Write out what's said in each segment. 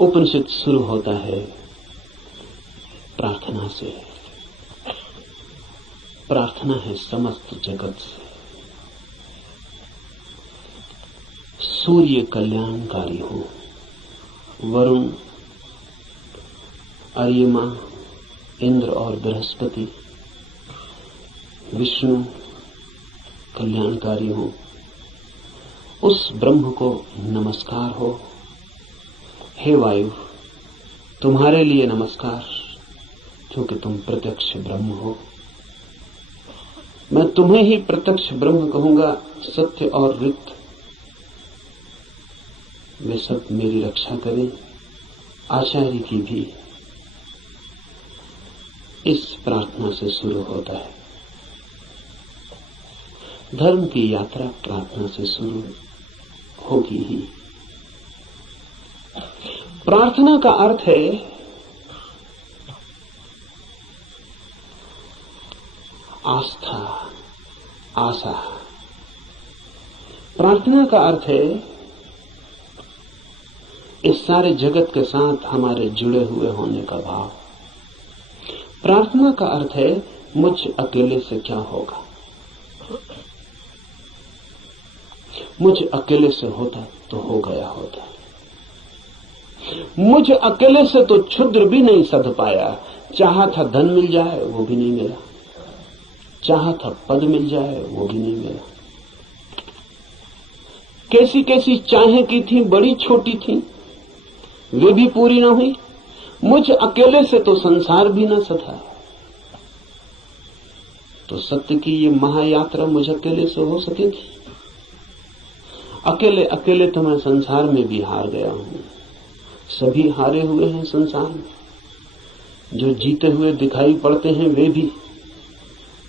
उपनिषद शुरू होता है प्रार्थना से। प्रार्थना है समस्त जगत से। सूर्य कल्याणकारी हो, वरुण, अर्यमा, इंद्र और बृहस्पति, विष्णु कल्याणकारी हो, उस ब्रह्म को नमस्कार हो। हे वायु, तुम्हारे लिए नमस्कार, क्योंकि तुम प्रत्यक्ष ब्रह्म हो। मैं तुम्हें ही प्रत्यक्ष ब्रह्म कहूंगा। सत्य और ऋत वे सब मेरी रक्षा करें, आचार्य की भी। इस प्रार्थना से शुरू होता है। धर्म की यात्रा प्रार्थना से शुरू होगी ही। प्रार्थना का अर्थ है आस्था, आशा। प्रार्थना का अर्थ है इस सारे जगत के साथ हमारे जुड़े हुए होने का भाव। प्रार्थना का अर्थ है मुझ अकेले से क्या होगा। मुझ अकेले से होता तो हो गया होता। मुझ अकेले से तो क्षुद्र भी नहीं सध पाया। चाहा था धन मिल जाए, वो भी नहीं मिला। चाहा था पद मिल जाए, वो भी नहीं मिला। कैसी कैसी चाहें की थी, बड़ी छोटी थी, वे भी पूरी न हुई। मुझ अकेले से तो संसार भी न सधा। तो सत्य की ये महायात्रा मुझ अकेले से हो सकेगी? अकेले अकेले तो मैं संसार में भी हार गया हूं। सभी हारे हुए हैं संसार में। जो जीते हुए दिखाई पड़ते हैं वे भी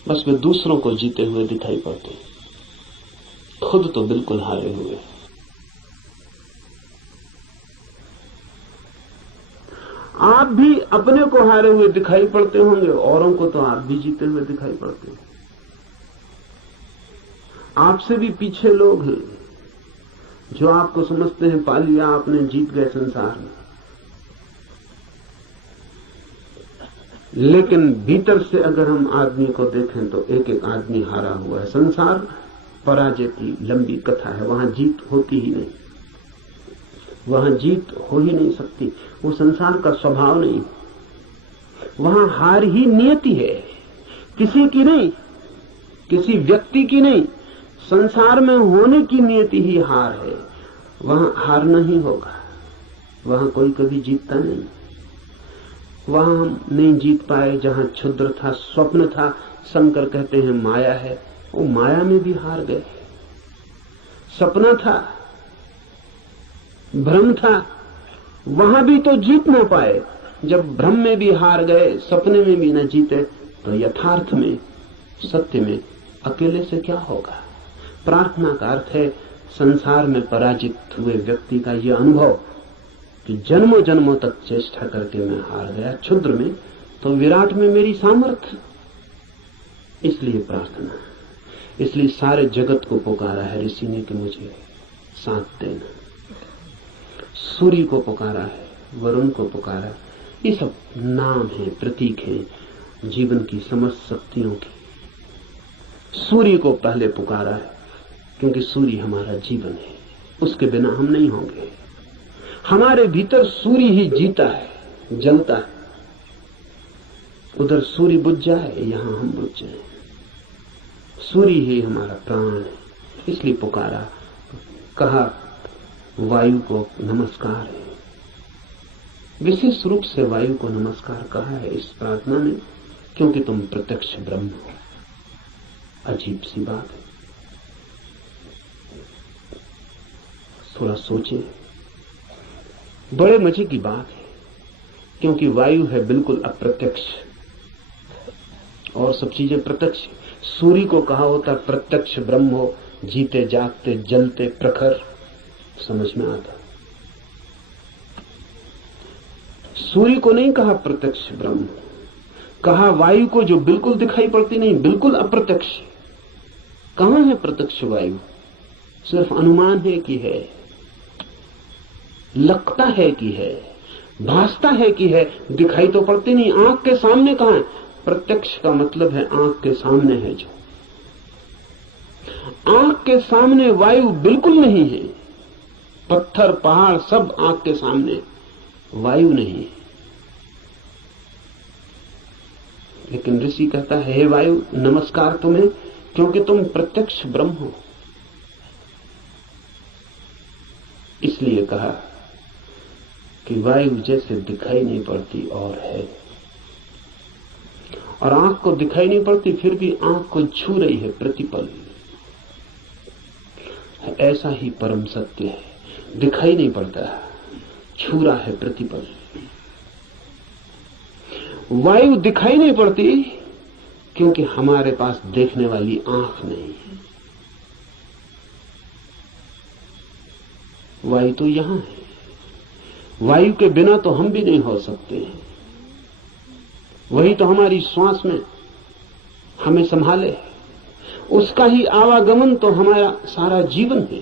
बस वे दूसरों को जीते हुए दिखाई पड़ते हैं। खुद तो बिल्कुल हारे हुए। आप भी अपने को हारे हुए दिखाई पड़ते होंगे, औरों को तो आप भी जीते हुए दिखाई पड़ते हैं। आपसे भी पीछे लोग हैं जो आपको समझते हैं पा लिया आपने, जीत गए संसार में। लेकिन भीतर से अगर हम आदमी को देखें तो एक एक आदमी हारा हुआ है। संसार पराजय की लंबी कथा है। वहां जीत होती ही नहीं, वहां जीत हो ही नहीं सकती। वो संसार का स्वभाव नहीं। वहां हार ही नियति है, किसी की नहीं, किसी व्यक्ति की नहीं। संसार में होने की नियति ही हार है। वहां हारना ही होगा। वहां कोई कभी जीतता नहीं। वहां हम नहीं जीत पाए जहां क्षुद्र था, स्वप्न था। शंकर कहते हैं माया है, वो माया में भी हार गए। सपना था, भ्रम था, वहां भी तो जीत न पाए। जब भ्रम में भी हार गए, सपने में भी न जीते, तो यथार्थ में, सत्य में अकेले से क्या होगा? प्रार्थना का अर्थ है संसार में पराजित हुए व्यक्ति का यह अनुभव कि जन्मों जन्मों तक चेष्टा करके मैं हार गया। क्षुद्र में तो विराट में मेरी सामर्थ्य। इसलिए प्रार्थना, इसलिए सारे जगत को पुकारा है ऋषि ने कि मुझे साथ देना। सूर्य को पुकारा है, वरुण को पुकारा। ये सब नाम है, प्रतीक है जीवन की समस्त शक्तियों की। सूर्य को पहले पुकारा है क्योंकि सूर्य हमारा जीवन है, उसके बिना हम नहीं होंगे। हमारे भीतर सूर्य ही जीता है, जलता है। उधर सूर्य बुझ जाए, यहां हम बुझ जाए। सूर्य ही हमारा प्राण है, इसलिए पुकारा। कहा वायु को नमस्कार है। विशेष रूप से वायु को नमस्कार कहा है इस प्रार्थना में, क्योंकि तुम प्रत्यक्ष ब्रह्म हो। अजीब सी बात है। थोड़ा सोचे, बड़े मजे की बात है, क्योंकि वायु है बिल्कुल अप्रत्यक्ष और सब चीजें प्रत्यक्ष। सूर्य को कहा होता प्रत्यक्ष ब्रह्म हो, जीते जागते जलते प्रखर, समझ में आता। सूर्य को नहीं कहा प्रत्यक्ष ब्रह्म, कहा वायु को जो बिल्कुल दिखाई पड़ती नहीं, बिल्कुल अप्रत्यक्ष। कहां है प्रत्यक्ष वायु? सिर्फ अनुमान है कि है, लगता है कि है, भासता है कि है, दिखाई तो पड़ती नहीं। आंख के सामने कहां है? प्रत्यक्ष का मतलब है आंख के सामने है। जो आंख के सामने वायु बिल्कुल नहीं है, पत्थर पहाड़ सब आंख के सामने, वायु नहीं है। लेकिन ऋषि कहता है, हे वायु नमस्कार तुम्हें, क्योंकि तुम प्रत्यक्ष ब्रह्म हो। इसलिए कहा कि वायु जैसे दिखाई नहीं पड़ती और है, और आंख को दिखाई नहीं पड़ती फिर भी आंख को छू रही है प्रतिपल। ऐसा ही परम सत्य है, दिखाई नहीं पड़ता, छू रहा है प्रतिपल। वायु दिखाई नहीं पड़ती क्योंकि हमारे पास देखने वाली आंख नहीं है। वायु तो यहां है, वायु के बिना तो हम भी नहीं हो सकते। वही तो हमारी श्वास में हमें संभाले, उसका ही आवागमन तो हमारा सारा जीवन है,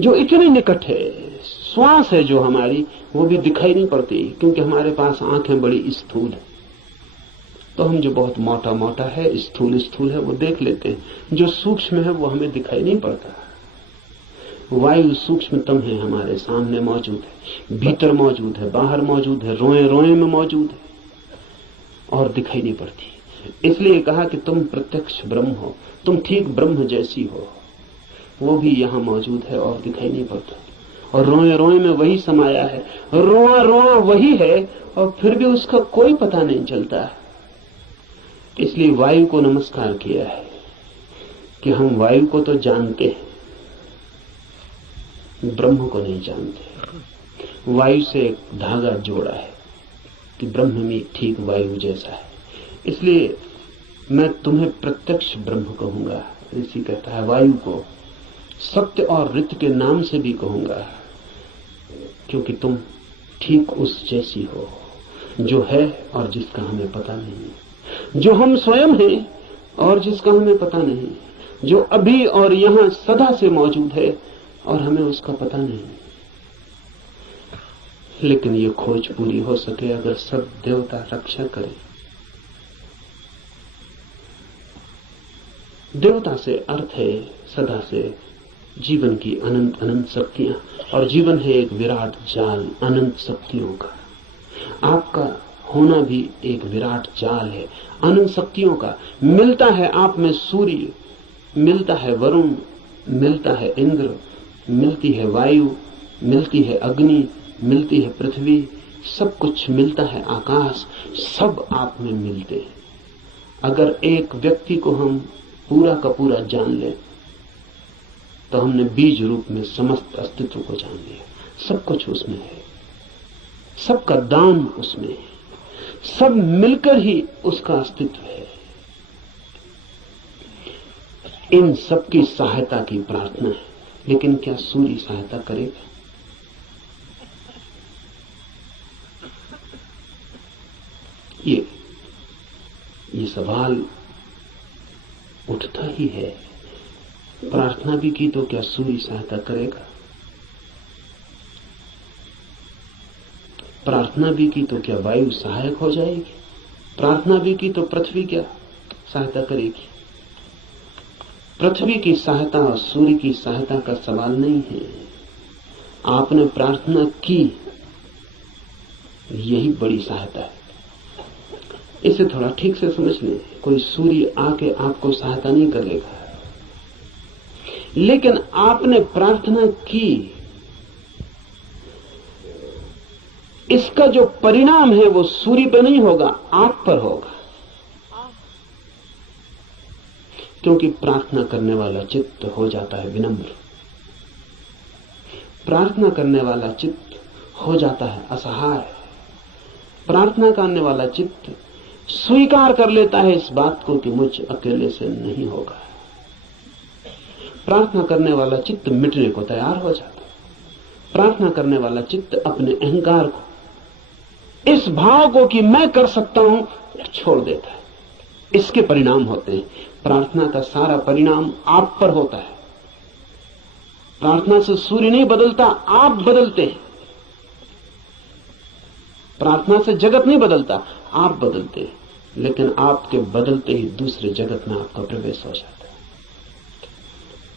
जो इतने निकट है। श्वास है जो हमारी, वो भी दिखाई नहीं पड़ती क्योंकि हमारे पास आंखें बड़ी स्थूल है। तो हम जो बहुत मोटा मोटा है, स्थूल स्थूल है, वो देख लेते हैं। जो सूक्ष्म है वो हमें दिखाई नहीं पड़ता। वायु सूक्ष्मतम है, हमारे सामने मौजूद है, भीतर मौजूद है, बाहर मौजूद है, रोए रोए में मौजूद है और दिखाई नहीं पड़ती। इसलिए कहा कि तुम प्रत्यक्ष ब्रह्म हो, तुम ठीक ब्रह्म जैसी हो। वो भी यहां मौजूद है और दिखाई नहीं पड़ता, और रोए रोए में वही समाया है, रोआ रोआ वही है, और फिर भी उसका कोई पता नहीं चलता। इसलिए वायु को नमस्कार किया है कि हम वायु को तो जानते हैं, ब्रह्म को नहीं जानते। वायु से एक धागा जोड़ा है कि ब्रह्म भी ठीक वायु जैसा है। इसलिए मैं तुम्हें प्रत्यक्ष ब्रह्म कहूंगा। ऋषि कहता है वायु को सत्य और ऋत के नाम से भी कहूंगा, क्योंकि तुम ठीक उस जैसी हो जो है और जिसका हमें पता नहीं, जो हम स्वयं हैं और जिसका हमें पता नहीं, जो अभी और यहां सदा से मौजूद है और हमें उसका पता नहीं। लेकिन ये खोज पूरी हो सके अगर सब देवता रक्षा करें। देवता से अर्थ है सदा से जीवन की अनंत अनंत शक्तियां, और जीवन है एक विराट जाल अनंत शक्तियों का। आपका होना भी एक विराट जाल है अनंत शक्तियों का। मिलता है आप में सूर्य, मिलता है वरुण, मिलता है इंद्र, मिलती है वायु, मिलती है अग्नि, मिलती है पृथ्वी, सब कुछ मिलता है आकाश, सब आप में मिलते हैं। अगर एक व्यक्ति को हम पूरा का पूरा जान ले तो हमने बीज रूप में समस्त अस्तित्व को जान लिया। सब कुछ उसमें है, सबका दान उसमें है, सब मिलकर ही उसका अस्तित्व है। इन सबकी सहायता की प्रार्थना है, लेकिन क्या सूर्य सहायता करेगा? ये सवाल उठता ही है। प्रार्थना भी की तो क्या सूर्य सहायता करेगा? प्रार्थना भी की तो क्या वायु सहायक हो जाएगी? प्रार्थना भी की तो पृथ्वी क्या सहायता करेगी? पृथ्वी की सहायता और सूर्य की सहायता का सवाल नहीं है। आपने प्रार्थना की, यही बड़ी सहायता है। इसे थोड़ा ठीक से समझ लें। कोई सूर्य आके आपको सहायता नहीं करेगा, लेकिन आपने प्रार्थना की, इसका जो परिणाम है वो सूर्य पर नहीं होगा, आप पर होगा। क्योंकि प्रार्थना करने वाला चित्त हो जाता है विनम्र, प्रार्थना करने वाला चित्त हो जाता है असहाय, प्रार्थना करने वाला चित्त स्वीकार कर लेता है इस बात को कि मुझ अकेले से नहीं होगा। प्रार्थना करने वाला चित्त मिटने को तैयार हो जाता है। प्रार्थना करने वाला चित्त अपने अहंकार को, इस भाव को कि मैं कर सकता हूं, छोड़ देता है। इसके परिणाम होते हैं। प्रार्थना का सारा परिणाम आप पर होता है। प्रार्थना से सूर्य नहीं बदलता, आप बदलते हैं। प्रार्थना से जगत नहीं बदलता, आप बदलते हैं, लेकिन आपके बदलते ही दूसरे जगत में आपका प्रवेश हो जाता है।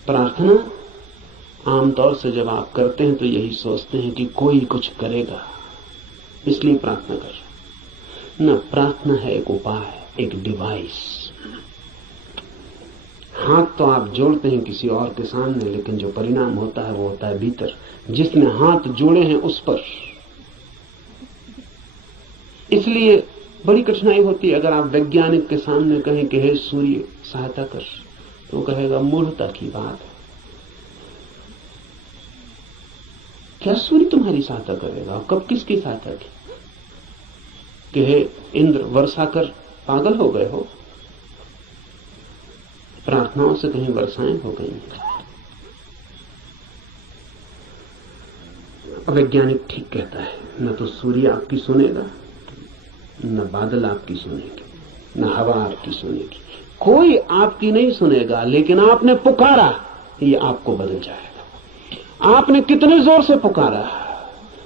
प्रार्थना आमतौर से जब आप करते हैं तो यही सोचते हैं कि कोई कुछ करेगा, इसलिए प्रार्थना कर रहे हैं। न, प्रार्थना है एक उपाय, एक डिवाइस। हाथ तो आप जोड़ते हैं किसी और के सामने, लेकिन जो परिणाम होता है वो होता है भीतर, जिसने हाथ जोड़े हैं उस पर। इसलिए बड़ी कठिनाई होती है अगर आप वैज्ञानिक के सामने कहें कि हे सूर्य सहायता कर, तो कहेगा मूर्खता की बात है। क्या सूर्य तुम्हारी सहायता करेगा? कब किसकी सहायता की? कि हे इंद्र वर्षा कर, पागल हो गए हो? प्रार्थनाओं से कहीं वर्षाएं हो गई हैं। वैज्ञानिक ठीक कहता है, न तो सूर्य आपकी सुनेगा, न बादल आपकी सुनेगी, न हवा आपकी सुनेगी, कोई आपकी नहीं सुनेगा। लेकिन आपने पुकारा, ये आपको बदल जाएगा। आपने कितने जोर से पुकारा,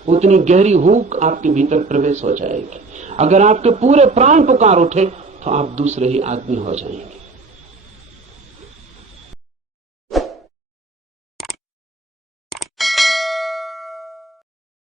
उतनी गहरी हूक आपके भीतर प्रवेश हो जाएगी। अगर आपके पूरे प्राण पुकार उठे तो आप दूसरे ही आदमी हो जाएंगे।